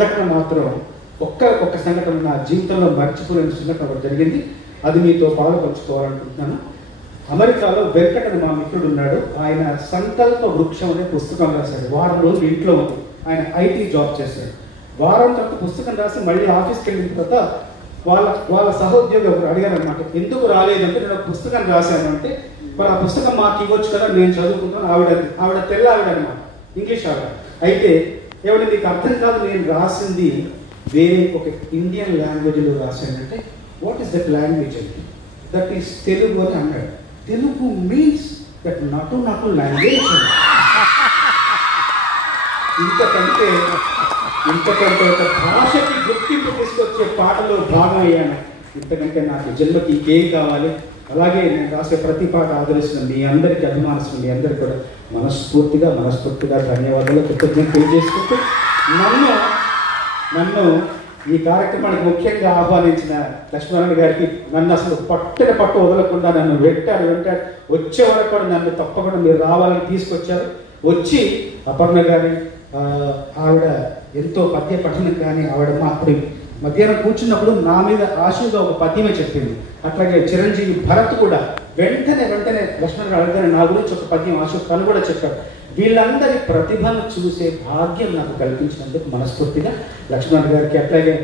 సంఘటన మాత్రం ఒక్క సంఘటన నా జీవితంలో మర్చిపోలేని సంఘటన ఒకటి జరిగింది. అది మీతో పాలుపంచుకోవాలనుకుంటున్నాను. అమెరికాలో వెంకటని మా మిత్రుడు ఉన్నాడు. ఆయన సంకల్ప వృక్షం అనే పుస్తకం రాశాడు. వారం రోజులు ఇంట్లో ఉంది. ఆయన ఐటీ జాబ్ చేశాడు. వారం తర్వాత పుస్తకం రాసి మళ్ళీ ఆఫీస్కి వెళ్ళిన తర్వాత వాళ్ళ సహోద్యోగి ఒకరు అడిగారు అనమాట, ఎందుకు రాలేదంటే నేను ఒక పుస్తకం రాశాను అంటే, మరి ఆ పుస్తకం మాకు ఇవ్వచ్చు కదా, నేను చదువుకుంటాను. ఆవిడ తెల్ల ఆవిడ అనమాట, ఇంగ్లీష్ ఆవిడ. అయితే ఏమంటే మీకు అర్థం కాదు, నేను రాసింది వేరే ఒక ఇండియన్ లాంగ్వేజ్లో రాశానంటే, వాట్ ఈస్ దట్ లాంగ్వేజ్ అంటే, దట్ ఈస్ తెలుగు అని అన్నాడు. తెలుగు మీన్స్ దట్ నటు లాంగ్వేజ్. ఇంతకంటే ఒక భాషకి గుర్తింపు తీసుకొచ్చే పాటలో భాగం అయ్యాను. ఇంతకంటే నాకు జన్మకి ఇంకేం కావాలి. అలాగే నేను రాసే ప్రతి పాట ఆదరిస్తున్న మీ అందరికీ, అభిమానిస్తున్న మీ అందరికీ కూడా మనస్ఫూర్తిగా ధన్యవాదాలు, కృతజ్ఞతలు తెలియజేసుకుంటూ నన్ను ఈ కార్యక్రమానికి ముఖ్యంగా ఆహ్వానించిన లక్ష్మీనారాయణ గారికి, నన్ను అసలు పట్టు వదలకుండా నన్ను వెంటాడు వచ్చే వరకు కూడా నన్ను తప్పకుండా మీరు రావాలని తీసుకొచ్చారు. వచ్చి అపర్ణ గారి ఆవిడ ఎంతో పద్య పఠనం కానీ ఆవిడ అప్పుడు మధ్యాహ్నం కూర్చున్నప్పుడు నా మీద ఆశుగా ఒక పద్యమే చెప్పింది. అట్లాగే చిరంజీవి భరత్ కూడా వెంటనే లక్ష్మణ్ అడిగారు నా గురించి ఒక పద్యం ఆశు తను కూడా చెప్పారు. వీళ్ళందరి ప్రతిభను చూసే భాగ్యం నాకు కల్పించినందుకు మనస్ఫూర్తిగా లక్ష్మణ్ గారికి, అట్లాగే